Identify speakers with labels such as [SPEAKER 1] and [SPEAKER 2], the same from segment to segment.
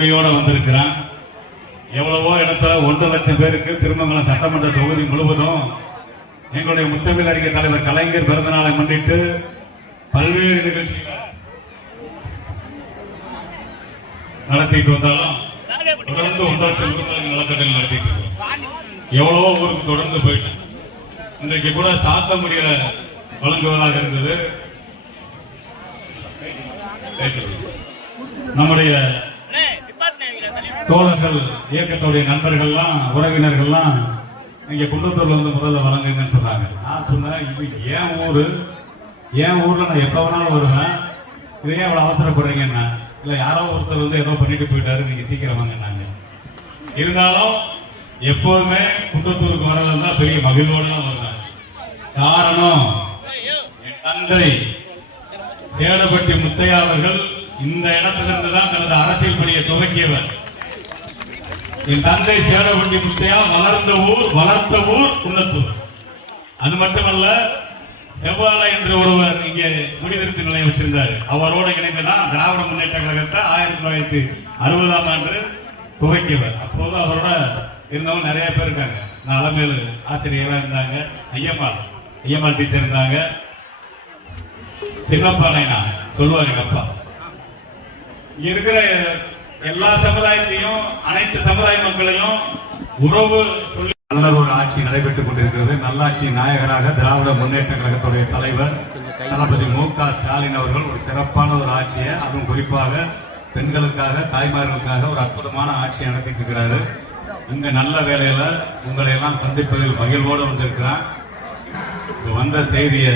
[SPEAKER 1] உரிமையோட வந்திருக்கிறான். எவ்வளவோ இடத்துல ஒன்றரை லட்சம் பேருக்கு திருமங்கலம் சட்டமன்ற தொகுதி முழுவதும் எங்களுடைய முத்தமிழ் அறிஞர் தலைவர் கலைஞர் பிறந்த நாளை முன்னிட்டு பல்வேறு நிகழ்ச்சிகளை நடத்திட்டு வந்தாலும் தொடர்ந்து ஒன்றரை லட்சம் குடும்பங்களுக்கு நலத்திட்டங்கள் நடத்திட்டு இருக்கோம். எவ்வளவோ ஊருக்கு தொடர்ந்து போயிட்டேன் இன்றைக்கு கூட சாத்த முடியல வழங்குவதாக இருந்தது. நம்முடைய தோழர்கள் இயக்கத்துடைய நண்பர்கள்லாம் உறவினர்கள்லாம் இங்க குன்றத்தூர்ல வந்து முதல்ல வழங்குங்கன்னு சொன்னாங்க. நான் சொன்னேன் இது என் ஊர்? என் ஊர்ல நான் எப்ப வேணாலும் வருவேன்? இதை ஏன் இவ்வளவு அவசரப்படுறீங்கன்னா? இல்ல யாரோ ஒருத்தர் வந்து ஏதோ பண்ணிட்டு போயிட்டாரு நீங்க சீக்கிரம் வாங்கினாங்க இருந்தாலும் எப்போதுமே குன்றத்தூருக்கு வரதுல தான் பெரிய மகிழ்வோட தான் வருவேன். காரணம் என் தந்தை சேலப்பட்டி முத்தையா அவர்கள் இந்த இடத்திலிருந்து தான் தனது அரசியல் பணியை துவக்கியவர். என் தந்தை சேடப்பட்டி முத்தையா வளர்ந்த ஊர் வளர்த்த ஊர் குன்னத்தூர். அது மட்டுமல்ல செவ்வாழை என்ற ஒருவர் இங்கே முடிதிருத்த நிலையம் வச்சிருந்தார். அவரோட இணைந்துதான் திராவிட முன்னேற்ற கழகத்தை ஆயிரத்தி தொள்ளாயிரத்தி அறுபதாம் ஆண்டு துவக்கியவர். அப்போது அவரோட இருந்தவங்க நிறைய பேர் இருக்காங்க. நான் அலமேலு ஆசிரியர்களா இருந்தாங்க ஐயம்மாள் ஐயம்மாள் டீச்சர் இருந்தாங்க. சின்னப்பாளையனா சொல்லுவாரு எங்க அப்பா. இங்க இருக்கிற எல்லா சமுதாயத்தையும் அனைத்து சமுதாய மக்களையும் உறவு சொல்லி நல்ல ஒரு ஆட்சி நடைபெற்றுக் கொண்டிருக்கிறது. நல்லாட்சி நாயகராக திராவிட முன்னேற்ற கழகத்துடைய தலைவர் தளபதி மு க ஸ்டாலின் அவர்கள் ஒரு சிறப்பான ஒரு ஆட்சியை அதுவும் குறிப்பாக பெண்களுக்காக தாய்மார்களுக்காக ஒரு அற்புதமான ஆட்சியை நடத்திட்டு இருக்கிறாரு. இந்த நல்ல வேலையில உங்களை எல்லாம் சந்திப்பதில் மகிழ்வோடு வந்திருக்கிறான். வந்த செய்தியை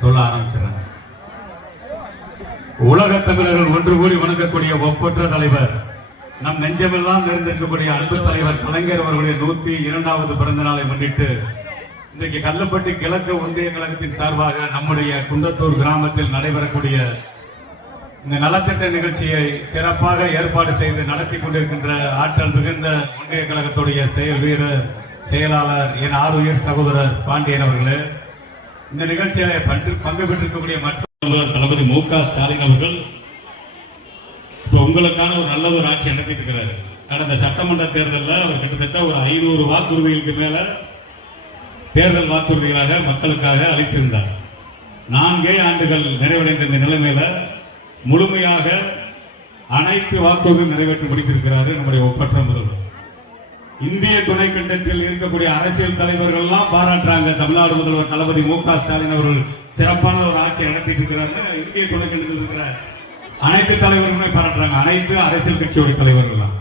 [SPEAKER 1] சொல்ல ஆரம்பிச்சிடறேன். உலக தமிழர்கள் ஒன்று கூடி வணங்கக்கூடிய ஒப்பற்ற தலைவர் நம் நெஞ்சமெல்லாம் நிறைந்திருக்கக்கூடிய அன்பு தலைவர் கலைஞர் அவர்களுடைய நூத்தி இரண்டாவது பிறந்த நாளை முன்னிட்டு இன்றைக்கு கல்லப்பட்டி கிழக்கு ஒன்றிய கழகத்தின் சார்பாக நம்முடைய குண்டத்தூர் கிராமத்தில் நடைபெறக்கூடிய இந்த நலத்திட்ட நிகழ்ச்சியை சிறப்பாக ஏற்பாடு செய்து நடத்தி கொண்டிருக்கின்ற ஆற்றல் மிகுந்த ஒன்றிய கழகத்துடைய செயல் வீரர் செயலாளர் என் ஆறுயிர் சகோதரர் பாண்டியன் அவர்களே இந்த நிகழ்ச்சியில பங்கு பங்கு பெற்றிருக்கக்கூடிய மற்ற தளபதி மு க ஸ்டாலின் அவர்கள் இப்ப உங்களுக்கான ஒரு நல்ல ஒரு ஆட்சி நடத்திட்டு இருக்கிறாரு. கடந்த சட்டமன்ற தேர்தலில் அவர் கிட்டத்தட்ட ஒரு ஐநூறு வாக்குறுதிகளுக்கு மேல தேர்தல் வாக்குறுதிகளாக மக்களுக்காக அளித்திருந்தார். நான்கே ஆண்டுகள் நிறைவடைந்த இந்த நிலைமையில முழுமையாக அனைத்து வாக்குறுதிகள் நிறைவேற்றி முடித்திருக்கிறாரு நம்முடைய ஒப்பற்ற முதல்வர். இந்திய துணை கண்டத்தில் இருக்கக்கூடிய அரசியல் தலைவர்கள் எல்லாம் பாராட்டுறாங்க. தமிழ்நாடு முதல்வர் தளபதி மு க ஸ்டாலின் அவர்கள் சிறப்பான ஒரு ஆட்சி நடத்திட்டு இருக்கிறாரு. இந்திய துணைக்கண்டத்தில் இருக்கிற அனைத்து தலைவர்களுமே பாராட்டுறாங்க. அனைத்து அரசியல் கட்சியோட தலைவர்கள்லாம்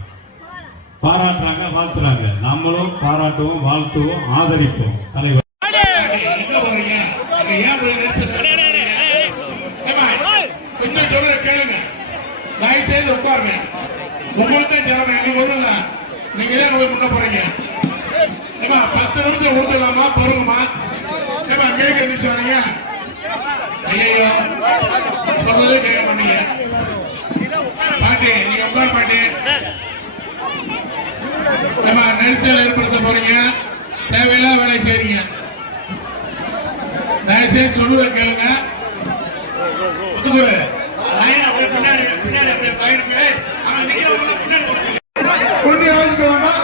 [SPEAKER 1] பாராட்டுறாங்க வாழ்த்துறாங்க. நம்மளும் பாராட்டுவோம் வாழ்த்துவோம் ஆதரிப்போம். தலைவர்.
[SPEAKER 2] கொஞ்சம் கேளுங்க. தயவு செய்து உட்காருங்க உங்களுக்கு ஜனம் எங்க ஒண்ணும் இல்ல நீங்க ஏன் போய் முன்ன போறீங்க ஏமா பத்து நிமிஷம் ஊத்தலாமா பொறுங்கம்மா ஏமா கேட்க எந்திரிச்சு வரீங்க? ஐயோ சொல்றதே கேட்க மாட்டீங்க. பாட்டி நீங்க உட்கார் பாட்டி. ஏமா நெரிச்சல் ஏற்படுத்த போறீங்க. தேவையில்லா வேலை செய்றீங்க. தயவுசெய்து சொல்லுவதை கேளுங்க. பின்னாடி பின்னாடி அப்படியே அவன் நிக்கிறவங்க பின்னாடி போங்க.
[SPEAKER 3] ஒண்ணு யோசிக்க வேண்டாம்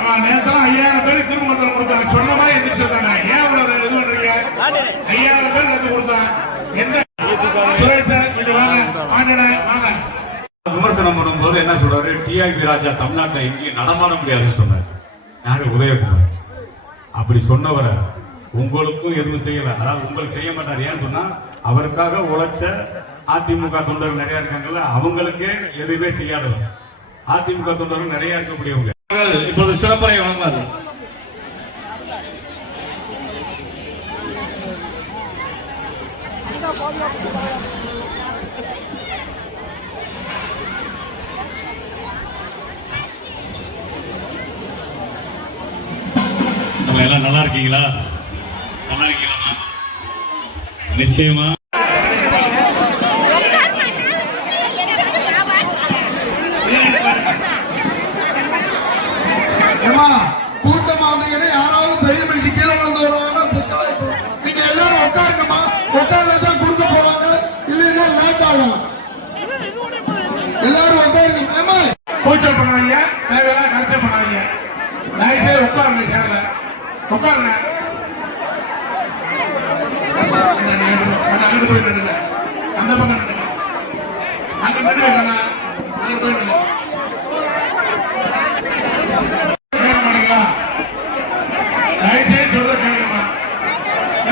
[SPEAKER 2] அவன் நேரத்துல ஐயாயிரம் பேர் திருமணத்தில் கொடுத்தாங்க சொன்ன மாதிரி எந்திரிச்சிருந்தாங்க ஏன் இவ்வளவு இது பண்றீங்க ஐயாயிரம் பேர் வந்து கொடுத்தான் எந்த சுரேஷ் சார் இங்க வாங்க வாங்கண்ணே வாங்க
[SPEAKER 1] விமர்சனம் பண்ணும்போது என்ன சொல்றாரு? டிஆர்பி ராஜா தமிழ்நாட்டில் எங்கேயும் நடமாட முடியாதுன்னு சொன்னார். யாரு? உதயகுமார். அப்படி சொன்னவரை உங்களுக்கும் எதுவும் செய்யல. அதாவது உங்களுக்கு செய்ய மாட்டார். ஏன்னு சொன்னா அவருக்காக உழைச்ச அதிமுக தொண்டர்கள் நிறைய இருக்காங்கல்ல அவங்களுக்கு எதுவுமே செய்யாதவர். அதிமுக தொண்டர்கள் நிறைய இருக்கக்கூடியவங்க.
[SPEAKER 3] இப்பொழுது சிறப்புரை வழங்குவார்
[SPEAKER 1] நம்ம எல்லாம் நல்லா இருக்கீங்களா? நல்லா இருக்கீங்களா நிச்சயமா.
[SPEAKER 2] அங்கிட்டு போய் நின்னுங்க. அந்த பக்கம் நின்னுங்க. அங்க கண்ணா. அங்க போய்.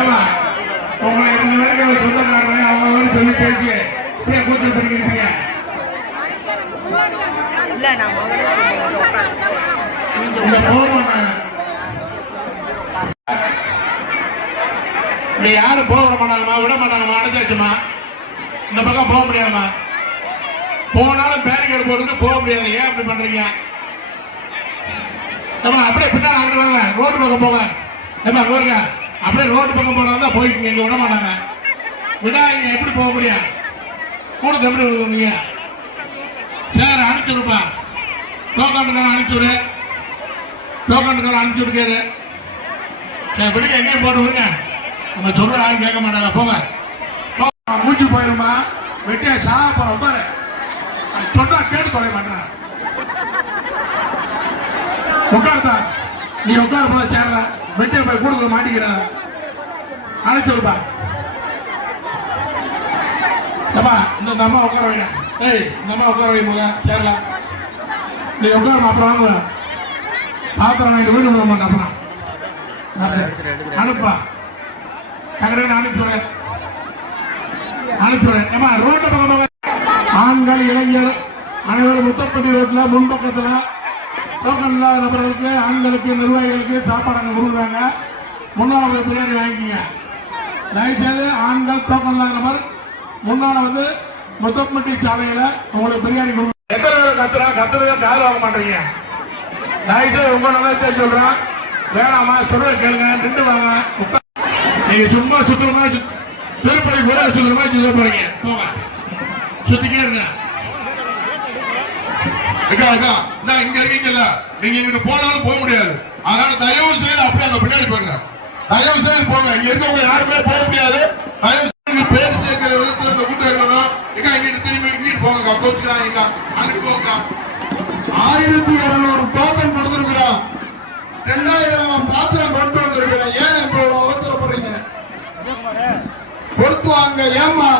[SPEAKER 2] ஏம்மா, உங்களை இந்த நேரத்துல சொந்தக்காரங்க அவங்க சொல்லி இப்படியே கூச்சல் பண்ணிக்கிறீங்க
[SPEAKER 4] இல்ல நான் முதல்ல சொல்லுவேன்.
[SPEAKER 2] இந்த போக இங்க யாரும் போக விட மாட்டாங்கம்மா விட மாட்டாங்கம்மா அடைச்சாச்சுமா இந்த பக்கம் போக முடியாதும்மா. போனாலும் பேரிகேடு போட்டு போக முடியாது. ஏன் அப்படி பண்றீங்க? ஏம்மா அப்படியே பின்னாடி ஆகிடுவாங்க ரோடு பக்கம் போங்க. ஏம்மா போருங்க அப்படியே ரோடு பக்கம் போனால்தான் போய்க்குங்க. இங்க விட மாட்டாங்க. விடாதீங்க எப்படி போக முடியும்? கூட எப்படி விடுவீங்க சரி அனுப்பிச்சு விடுப்பா. டோக்கன் அனுப்பிச்சு விடு. டோக்கன் அனுப்பிச்சு விடுக்காரு சரி விடுங்க. எங்கேயும் போட்டு விடுங்க. நம்ம சொல்ற யாரும் கேட்க மாட்டாங்க. போங்க. மூச்சு போயிருமா? வெட்டியா சாக போற உட்காரு. சொன்னா கேட்டு தொலை மாட்டா உட்காருதா நீ உட்கார போல சேரல. வெட்டியா போய் கூடுதல் மாட்டிக்கிற. அழைச்சிருப்பா விடுப்பா ஏப்பா இந்த அம்மா உட்கார வைங்க. ஏய் இந்த அம்மா உட்கார வை போக சேரல. நீ உட்காருமா? அப்புறம் வாங்க. பாத்திரம் நான் வீடு விட மாட்டேன். அப்புறம். அனுப்பா. நான் அனுப்பிச்சுடு அனுப்பிச்சுடு ஏமா ரோட்ட பக்கம் ஆண்கள் இளைஞர் அனைவரும் முத்தப்பட்டி ரோட்ல முன்பக்கத்துல டோக்கன் இல்லாத நபர்களுக்கு ஆண்களுக்கு நிர்வாகிகளுக்கு சாப்பாடு அங்க கொடுக்குறாங்க. முன்னால போய் பிரியாணி வாங்கிக்கங்க. தயவுசெய்து ஆண்கள் டோக்கன் இல்லாத நபர் முன்னால வந்து முத்தப்பட்டி சாலையில உங்களுக்கு பிரியாணி கொடுக்குறாங்க எத்தனை பேர் கத்துறா? கத்துறதா டயர் வாங்க மாட்டீங்க. தயவுசெய்து உங்க நல்லா தெரிஞ்சு சொல்றேன் வேணாமா? சொல்ற கேளுங்க. நின்று வாங்க. நீங்க சும்மா சுத்தமா திருப்பதி கூட சுத்தமா சுத்த போறீங்க போங்க. சுத்திக்கே இருங்க.
[SPEAKER 5] இங்க இருக்கீங்கல்ல. நீங்க இங்க போனாலும் போக முடியாது. அதனால தயவு செய்து அப்படியே அங்க பின்னாடி போங்க தயவு செய்து போங்க. இங்க இருக்கவங்க யாருமே போக முடியாது. தயவு செய்து பேர் சேர்க்கிற விதத்துல இந்த கூட்டம் இருக்கணும். அக்கா இங்கிட்டு திரும்பி இங்கிட்டு போங்க கோச்சுக்கிறாங்க அனுப்பி போங்க
[SPEAKER 3] ஆயிரத்தி இருநூறு டோக்கன் கொடுத்துருக்குறோம். ரெண்டாயிரம் பாத்திரம் கொண்டு வந்திருக்கிறேன் ஏன் இவ்வளவு அவசரப்படுறீங்க கொடுத்து ஏமா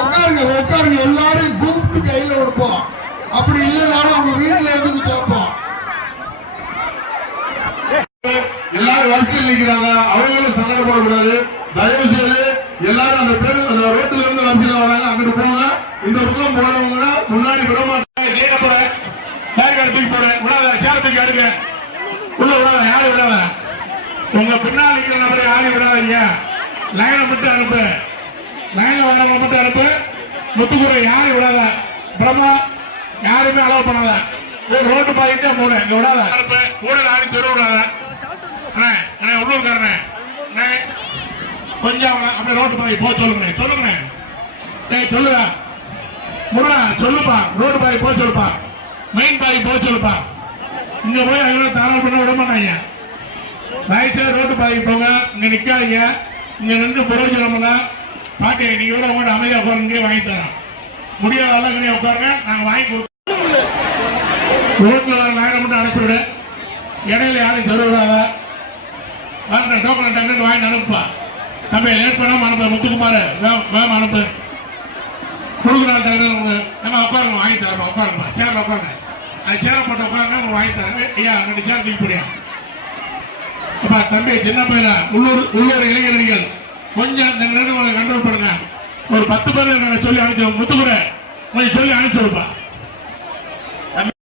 [SPEAKER 3] உட்காருங்க உட்காருங்க. எல்லாரும் கூப்பிட்டு கையில கொடுப்போம். அப்படி இல்லைனாலும் அவங்க வீட்டுல இருந்து கேட்போம்.
[SPEAKER 5] எல்லாரும் வரிசையில் நிக்கிறாங்க. அவங்களும் சங்கடப்படக்கூடாது தயவு செய்து எல்லாரும் அந்த பேர் அந்த ரோட்டுல இருந்து வரிசையில் வராங்க அங்கிட்டு போங்க. இந்த பக்கம் போறவங்க முன்னாடி விட மாட்டாங்க
[SPEAKER 2] ஜெயில போட பேரிகார்டு தூக்கி போட. விடாத சேரத்துக்கு அடுங்க உள்ள விடாத யாரும் விடாத. உங்க பின்னால் நிக்கிற நபரை யாரையும் விடாதீங்க. லைனை மட்டும் அனுப்பு. நாங்க வரவங்க மட்டும் அனுப்பு முத்துக்குறை யாரையும் விடாத. பிரம்மா யாருமே அலோவ் பண்ணாத. ஒரு ரோட்டு பாயிட்டே மூணு இங்க விடாத. அனுப்பு. கூட நாளைக்கு தெரு விடாத. அண்ணே அண்ணே உள்ளூர்காரனே. அண்ணே கொஞ்சம் அப்படியே ரோட்டு பாய் போக சொல்லுங்க சொல்லுங்க ஏய் சொல்லுங்க முருகா சொல்லுப்பா. ரோடு பாய் போக சொல்லுப்பா. மெயின் பாய் போக சொல்லுப்பா. இங்க போய் அங்கே தாராள பண்ண விட மாட்டாங்க தயவுசெய்து ரோட்டு பாய் போங்க. இங்க நிக்காதீங்க. இங்க நின்று பிரயோஜனம் பாட்டி நீங்க கூட உங்கள்ட்ட அமைதியா உட்காருங்க வாங்கி தரோம் முடியாத இங்கே உட்காருங்க நாங்க வாங்கி கொடுத்தோம் ரோட்ல வர நாயிரம் மட்டும் அனுப்பிவிடு இடையில யாரையும் தருவிடாத வாங்க டோக்கன் டக்குனு வாங்கி அனுப்புப்பா. தம்பி லேட் பண்ணாம அனுப்பு முத்துக்குமார். வேகம் அனுப்பு. கொடுக்குறாள் நம்ம உட்காருங்க வாங்கி தரமா உட்காருங்க சேர்ல உட்காருங்க. அது சேர போட்டு உட்காருங்க உங்களுக்கு வாங்கி தரேன். ஐயா ரெண்டு சேர் தூக்கி போடியா அப்பா தம்பி சின்ன பையனா? உள்ளூர் உள்ளூர் இளைஞர்கள் கொஞ்சம் அந்த நிறுவனங்களை கண்ட்ரோல் பண்ணுங்க. ஒரு பத்து பேர் நாங்கள் சொல்லி அனுப்பிச்சு முத்துக்குறை கொஞ்சம் சொல்லி அனுப்பிச்சு விடுப்பா.